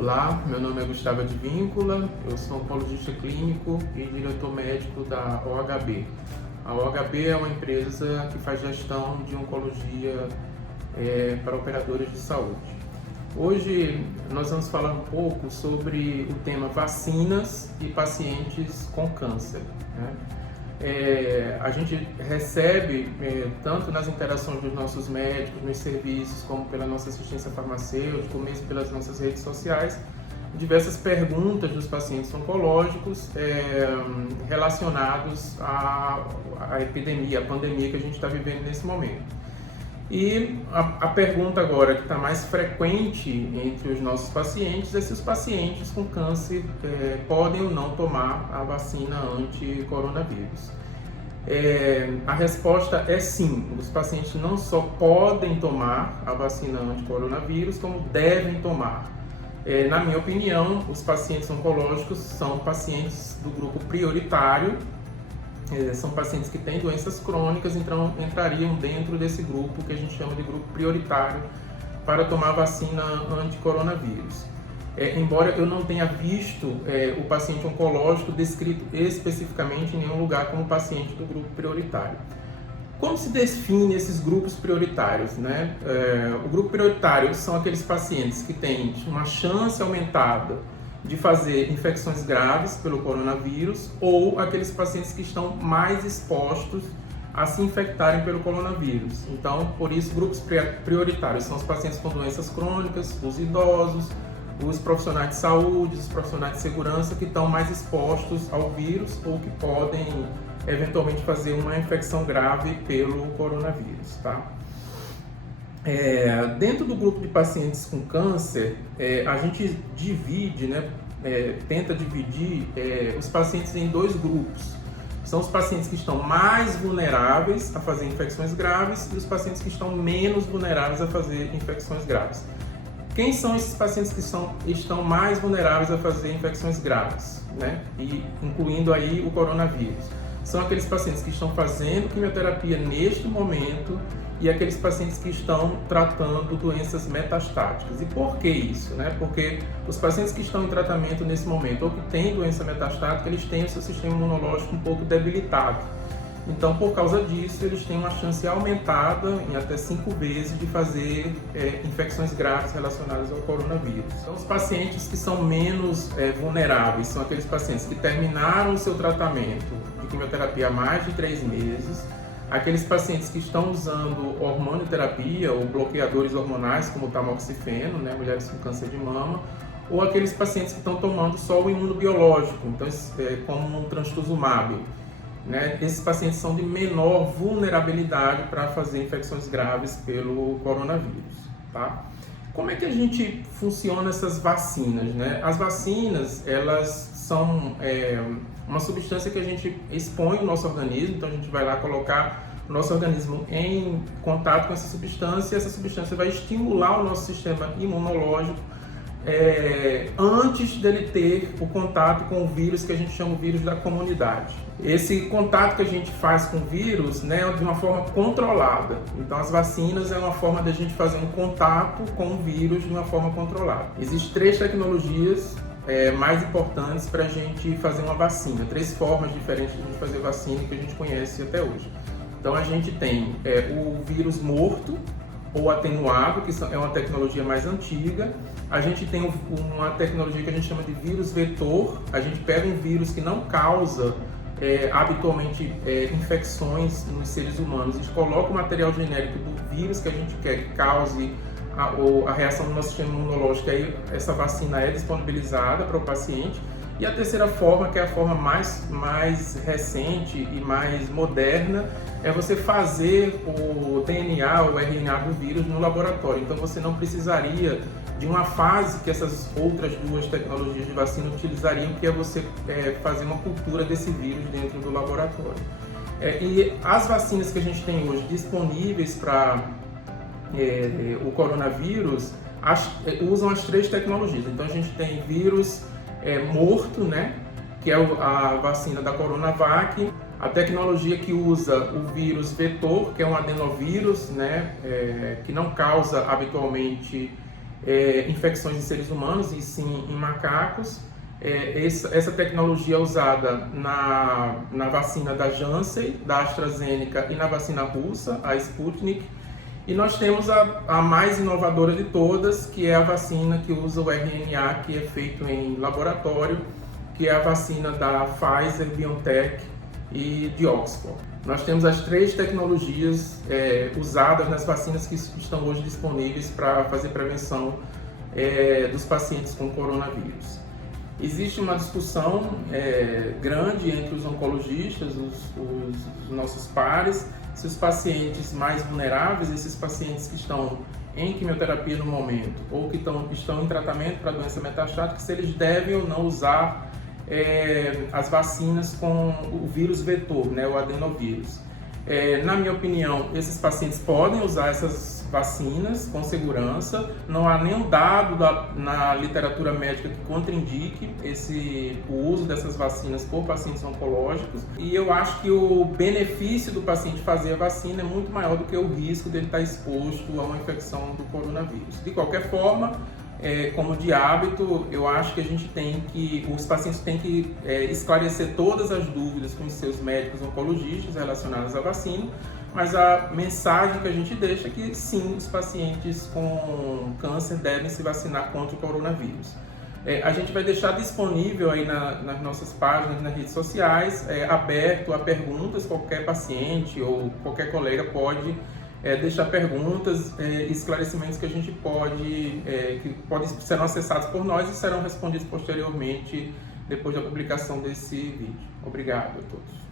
Olá, meu nome é Gustavo Advíncula, eu sou oncologista clínico e diretor médico da OHB. A OHB é uma empresa que faz gestão de oncologia para operadores de saúde. Hoje nós vamos falar um pouco sobre o tema vacinas e pacientes com câncer, né? A gente recebe, tanto nas interações dos nossos médicos, nos serviços, como pela nossa assistência farmacêutica, mesmo pelas nossas redes sociais, diversas perguntas dos pacientes oncológicos relacionados à epidemia, à pandemia que a gente está vivendo nesse momento. E a pergunta agora que está mais frequente entre os nossos pacientes é se os pacientes com câncer podem ou não tomar a vacina anti-coronavírus. A resposta é sim, os pacientes não só podem tomar a vacina anti-coronavírus, como devem tomar. Na minha opinião, os pacientes oncológicos são pacientes do grupo prioritário. São pacientes que têm doenças crônicas, então entrariam dentro desse grupo que a gente chama de grupo prioritário para tomar vacina anti-coronavírus. Embora eu não tenha visto o paciente oncológico descrito especificamente em nenhum lugar como paciente do grupo prioritário. Como se define esses grupos prioritários, né? O grupo prioritário são aqueles pacientes que têm uma chance aumentada de fazer infecções graves pelo coronavírus ou aqueles pacientes que estão mais expostos a se infectarem pelo coronavírus. Então, por isso, grupos prioritários são os pacientes com doenças crônicas, os idosos, os profissionais de saúde, os profissionais de segurança que estão mais expostos ao vírus ou que podem eventualmente fazer uma infecção grave pelo coronavírus, tá? Dentro do grupo de pacientes com câncer, a gente divide, né, tenta dividir os pacientes em dois grupos. São os pacientes que estão mais vulneráveis a fazer infecções graves e os pacientes que estão menos vulneráveis a fazer infecções graves. Quem são esses pacientes que estão mais vulneráveis a fazer infecções graves, né? E incluindo aí o coronavírus? São aqueles pacientes que estão fazendo quimioterapia neste momento e aqueles pacientes que estão tratando doenças metastáticas. E por que isso, né? Porque os pacientes que estão em tratamento nesse momento ou que têm doença metastática, eles têm o seu sistema imunológico um pouco debilitado. Então, por causa disso, eles têm uma chance aumentada em até 5 vezes de fazer infecções graves relacionadas ao coronavírus. Então, os pacientes que são menos vulneráveis são aqueles pacientes que terminaram o seu tratamento de quimioterapia há mais de 3 meses, aqueles pacientes que estão usando hormonioterapia ou bloqueadores hormonais, como o tamoxifeno, né, mulheres com câncer de mama, ou aqueles pacientes que estão tomando só o imunobiológico, então, como um trastuzumab. Né? Esses pacientes são de menor vulnerabilidade para fazer infecções graves pelo coronavírus, tá? Como é que a gente funciona essas vacinas, né? As vacinas, elas são uma substância que a gente expõe o nosso organismo, então a gente vai lá colocar o nosso organismo em contato com essa substância vai estimular o nosso sistema imunológico antes dele ter o contato com o vírus que a gente chama de vírus da comunidade. Esse contato que a gente faz com o vírus, né, de uma forma controlada. Então as vacinas é uma forma da gente fazer um contato com o vírus de uma forma controlada. Existem 3 tecnologias mais importantes para a gente fazer uma vacina, 3 formas diferentes de a gente fazer vacina que a gente conhece até hoje. Então a gente tem o vírus morto ou atenuado, que é uma tecnologia mais antiga. A gente tem uma tecnologia que a gente chama de vírus vetor. A gente pega um vírus que não causa habitualmente infecções nos seres humanos. A gente coloca o material genérico do vírus que a gente quer que cause a reação do nosso sistema imunológico, aí essa vacina é disponibilizada para o paciente. E a terceira forma, que é a forma mais recente e mais moderna, é você fazer o DNA ou o RNA do vírus no laboratório. Então você não precisaria de uma fase que essas outras 2 tecnologias de vacina utilizariam, que é você fazer uma cultura desse vírus dentro do laboratório. E as vacinas que a gente tem hoje disponíveis para o coronavírus usam as 3 tecnologias. Então a gente tem vírus morto, né, que é a vacina da Coronavac, a tecnologia que usa o vírus vetor, que é um adenovírus, né, que não causa habitualmente infecções em seres humanos, e sim em macacos. Essa tecnologia é usada na vacina da Janssen, da AstraZeneca e na vacina russa, a Sputnik. E nós temos a mais inovadora de todas, que é a vacina que usa o RNA, que é feito em laboratório, que é a vacina da Pfizer, BioNTech e de Oxford. Nós temos as 3 tecnologias usadas nas vacinas que estão hoje disponíveis para fazer prevenção dos pacientes com coronavírus. Existe uma discussão grande entre os oncologistas, os nossos pares, se os pacientes mais vulneráveis, esses pacientes que estão em quimioterapia no momento ou que estão em tratamento para doença metastática, se eles devem ou não usar as vacinas com o vírus vetor, né, o adenovírus. Na minha opinião, esses pacientes podem usar essas vacinas com segurança. Não há nenhum dado na literatura médica que contraindique o uso dessas vacinas por pacientes oncológicos. E eu acho que o benefício do paciente fazer a vacina é muito maior do que o risco dele estar exposto a uma infecção do coronavírus. De qualquer forma, como de hábito, eu acho que os pacientes têm que esclarecer todas as dúvidas com os seus médicos oncologistas relacionadas à vacina, mas a mensagem que a gente deixa é que sim, os pacientes com câncer devem se vacinar contra o coronavírus. A gente vai deixar disponível aí nas nossas páginas, nas redes sociais, aberto a perguntas. Qualquer paciente ou qualquer colega pode deixar perguntas, esclarecimentos que a gente que serão acessados por nós e serão respondidos posteriormente depois da publicação desse vídeo. Obrigado a todos.